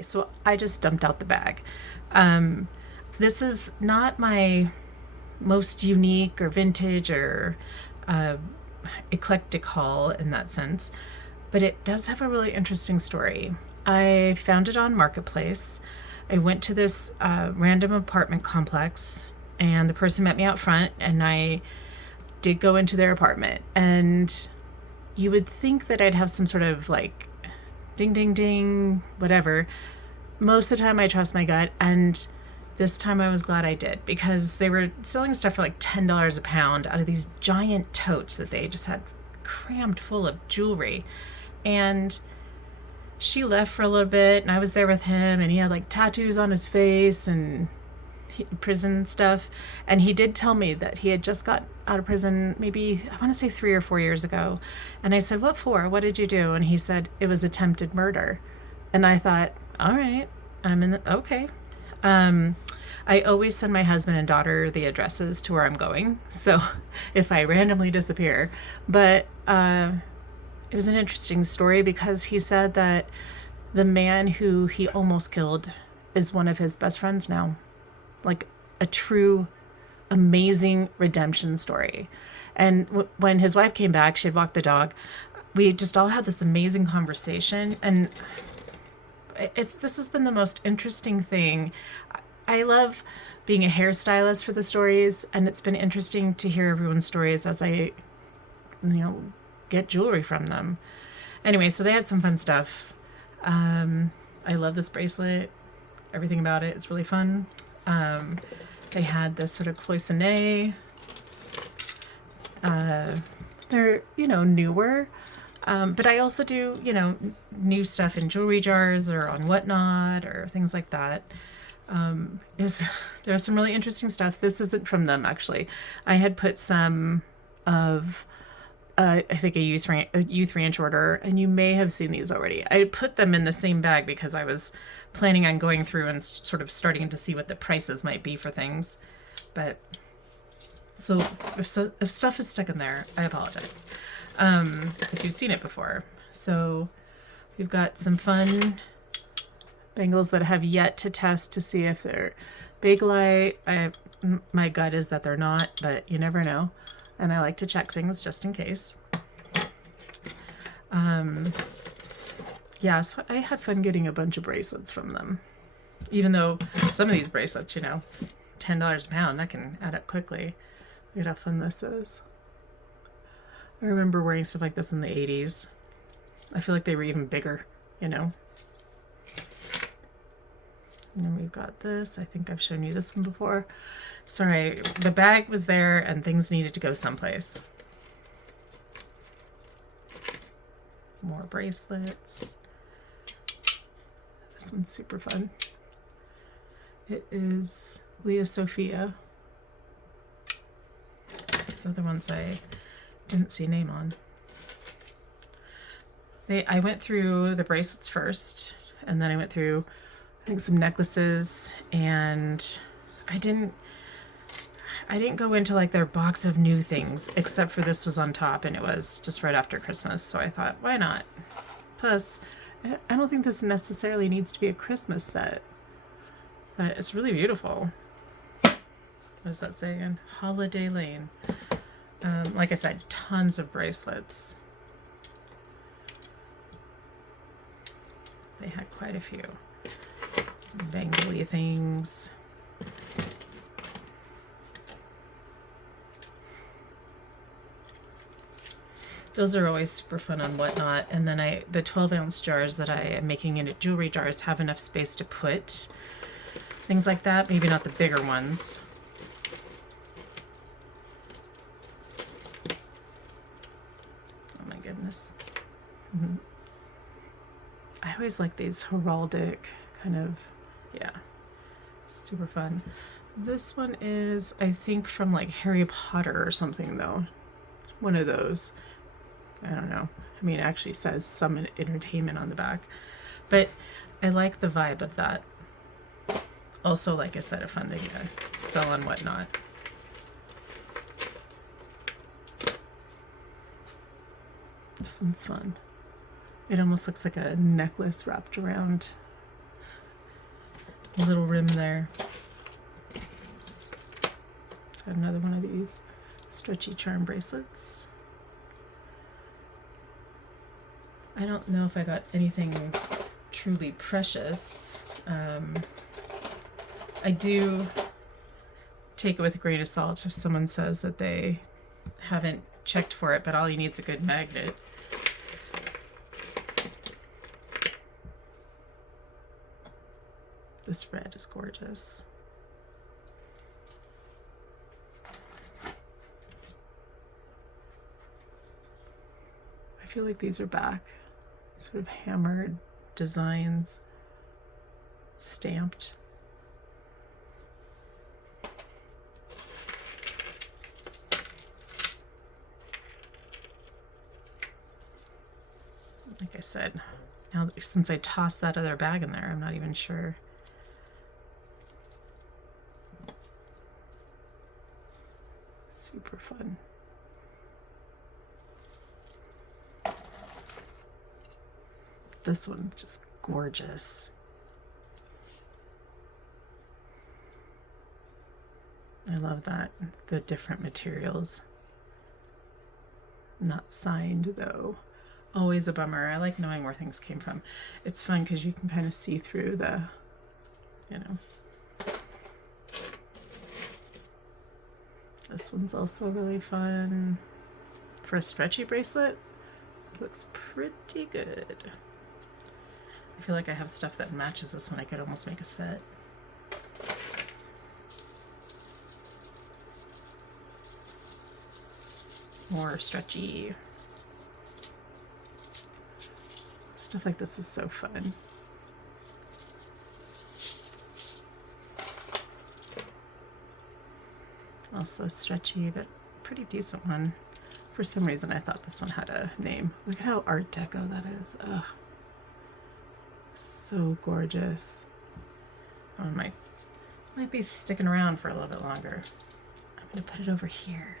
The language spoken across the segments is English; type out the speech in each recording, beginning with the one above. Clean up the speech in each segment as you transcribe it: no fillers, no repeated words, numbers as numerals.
So I just dumped out the bag. Um, this is not my most unique or vintage or uh, eclectic haul in that sense, but it does have a really interesting story. I found it on Marketplace. I went to this random apartment complex, and the person met me out front, and I did go into their apartment. And you would think that I'd have some sort of like ding, ding, ding, whatever. Most of the time, I trust my gut, and this time I was glad I did because they were selling stuff for like $10 a pound out of these giant totes that they just had crammed full of jewelry. And she left for a little bit, and I was there with him, and he had like tattoos on his face and prison stuff. And he did tell me that he had just got out of prison, maybe I want to say 3 or 4 years ago. And I said, "What for? What did you do?" And he said it was attempted murder. And I thought, all right, I'm in the okay. Um, I always send my husband and daughter the addresses to where I'm going. So if I randomly disappear, but it was an interesting story because he said that the man who he almost killed is one of his best friends now. Like a true amazing redemption story. And when his wife came back, she had walked the dog. We just all had this amazing conversation, and this has been the most interesting thing. I love being a hairstylist for the stories, and it's been interesting to hear everyone's stories as I, you know, get jewelry from them. Anyway, so they had some fun stuff. I love this bracelet. Everything about it is really fun. They had this sort of cloisonne. They're, newer. But I also do, new stuff in jewelry jars or on Whatnot or things like that. There's some really interesting stuff. This isn't from them, actually. I had put some of, I think, a youth ranch order, and you may have seen these already. I put them in the same bag because I was planning on going through and sort of starting to see what the prices might be for things. But so if stuff is stuck in there, I apologize. If you've seen it before. So we've got some fun bangles that I have yet to test to see if they're Bakelite. My gut is that they're not, but you never know. And I like to check things just in case. Yeah, so I had fun getting a bunch of bracelets from them. Even though some of these bracelets, $10 a pound, that can add up quickly. Look at how fun this is. I remember wearing stuff like this in the 80s. I feel like they were even bigger, And then we've got this. I think I've shown you this one before. Sorry, the bag was there and things needed to go someplace. More bracelets. This one's super fun. It is Leah Sophia. These other ones I didn't see a name on. I went through the bracelets first, and then I went through, I think, some necklaces, and I didn't go into like their box of new things, except for this was on top, and it was just right after Christmas, so I thought, why not? Plus, I don't think this necessarily needs to be a Christmas set, but it's really beautiful. What does that say again? Holiday Lane. Like I said, tons of bracelets. They had quite a few. Some bangly things. Those are always super fun on Whatnot. And then the 12-ounce jars that I am making into jewelry jars have enough space to put things like that. Maybe not the bigger ones. Oh my goodness. Mm-hmm. I always like these heraldic kind of, yeah, super fun. This one is, I think, from like Harry Potter or something, though. One of those. I don't know. I mean, it actually says some entertainment on the back. But I like the vibe of that. Also, like I said, a fun thing to sell on Whatnot. This one's fun. It almost looks like a necklace wrapped around little rim there. Got another one of these stretchy charm bracelets. I don't know if I got anything truly precious. I do take it with a grain of salt if someone says that they haven't checked for it, but all you need is a good magnet. This red is gorgeous. I feel like these are back. Sort of hammered designs, stamped. Like I said, now since I tossed that other bag in there, I'm not even sure. Super fun. This one's just gorgeous. I love that. The different materials. Not signed though. Always a bummer. I like knowing where things came from. It's fun because you can kind of see through the, you know. This one's also really fun. For a stretchy bracelet, it looks pretty good. I feel like I have stuff that matches this one. I could almost make a set. More stretchy. Stuff like this is so fun. Also stretchy, but pretty decent one. For some reason I thought this one had a name. Look at how Art Deco that is. Ugh. So gorgeous. Oh, might be sticking around for a little bit longer. I'm gonna put it over here.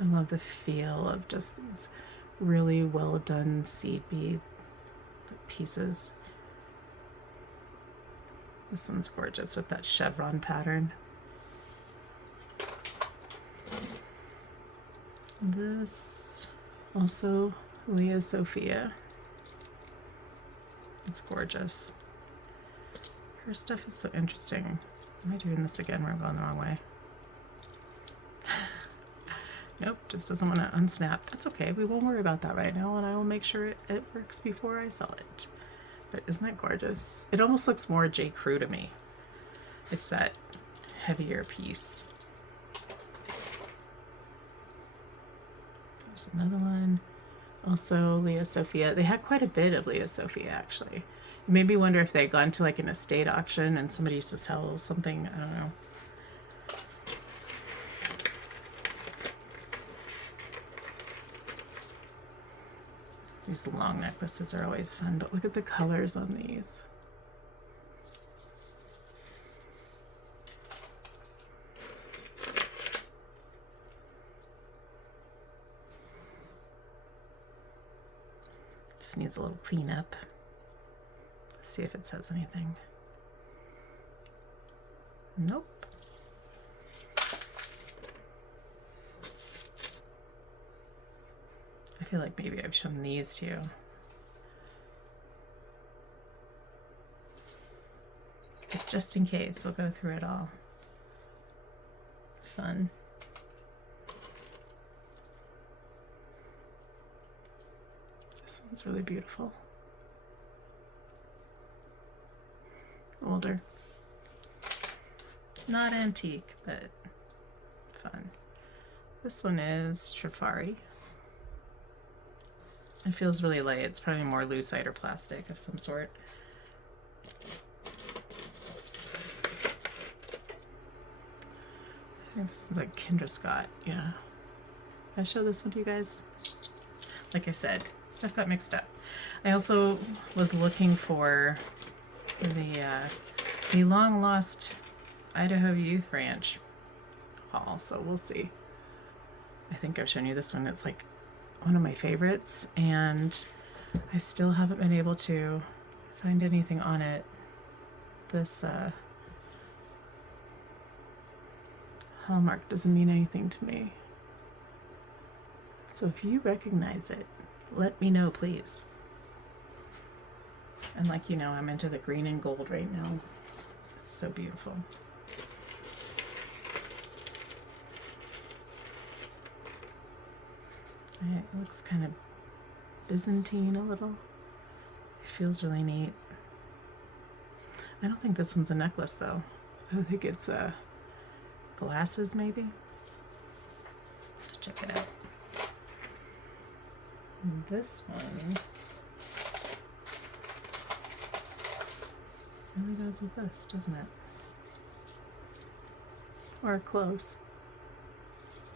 I love the feel of just these really well done seed bead pieces. This one's gorgeous with that chevron pattern. This also Leah Sophia. It's gorgeous. Her stuff is so interesting. Am I doing this again? We're going the wrong way. Nope, just doesn't want to unsnap. That's okay. We won't worry about that right now, and I will make sure it works before I sell it. But isn't that gorgeous? It almost looks more J. Crew to me. It's that heavier piece. There's another one. Also Leah Sophia. They had quite a bit of Leah Sophia, actually. It made me wonder if they'd gone to like an estate auction and somebody used to sell something. I don't know. These long necklaces are always fun, but look at the colors on these. This needs a little cleanup. Let's see if it says anything. Nope. I feel like maybe I've shown these too. But just in case, we'll go through it all. Fun. This one's really beautiful. Older. Not antique, but fun. This one is Trifari. It feels really light. It's probably more lucite or plastic of some sort. I think this is like Kendra Scott. Yeah. Did I show this one to you guys? Like I said, stuff got mixed up. I also was looking for the long lost Idaho Youth Ranch haul, so we'll see. I think I've shown you this one. It's like one of my favorites, and I still haven't been able to find anything on it. This hallmark doesn't mean anything to me. So if you recognize it, let me know, please. And like you know, I'm into the green and gold right now. It's so beautiful. It looks kind of Byzantine a little. It feels really neat. I don't think this one's a necklace though. I think it's glasses maybe. Let's check it out. And this one really goes with this, doesn't it? Or close.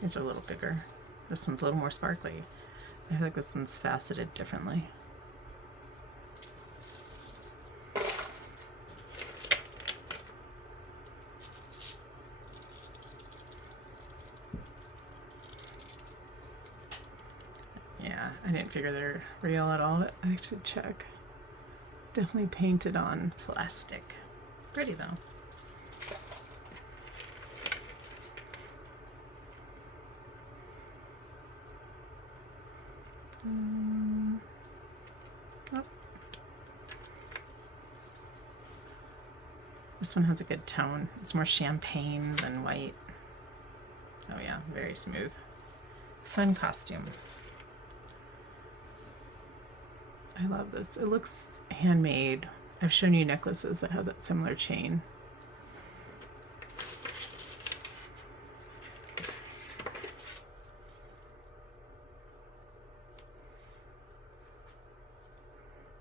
These are a little bigger. This one's a little more sparkly. I feel like this one's faceted differently. Yeah, I didn't figure they're real at all, but I should check. Definitely painted on plastic. Pretty though. Oh. This one has a good tone. It's more champagne than white. Oh yeah, very smooth. Fun costume. I love this. It looks handmade. I've shown you necklaces that have that similar chain.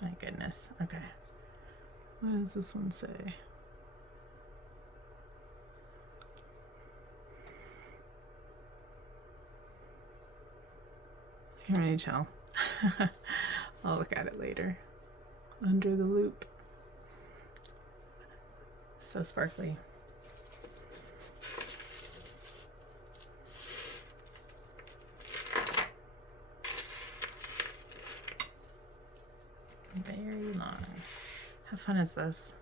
My goodness. Okay. What does this one say? I can't really tell. I'll look at it later. Under the loop. So sparkly. Very long. How fun is this?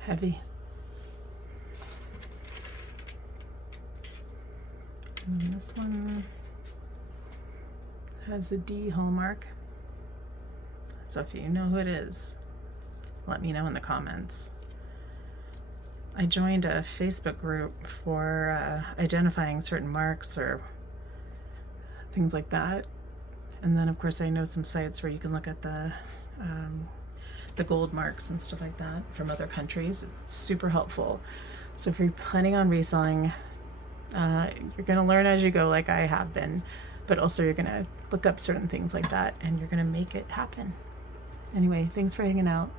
Heavy. And this one has a D hallmark. So if you know who it is, let me know in the comments. I joined a Facebook group for identifying certain marks or things like that. And then of course I know some sites where you can look at the gold marks and stuff like that from other countries. It's super helpful. So if you're planning on reselling, you're going to learn as you go like I have been, but also you're going to look up certain things like that and you're going to make it happen. Anyway, thanks for hanging out.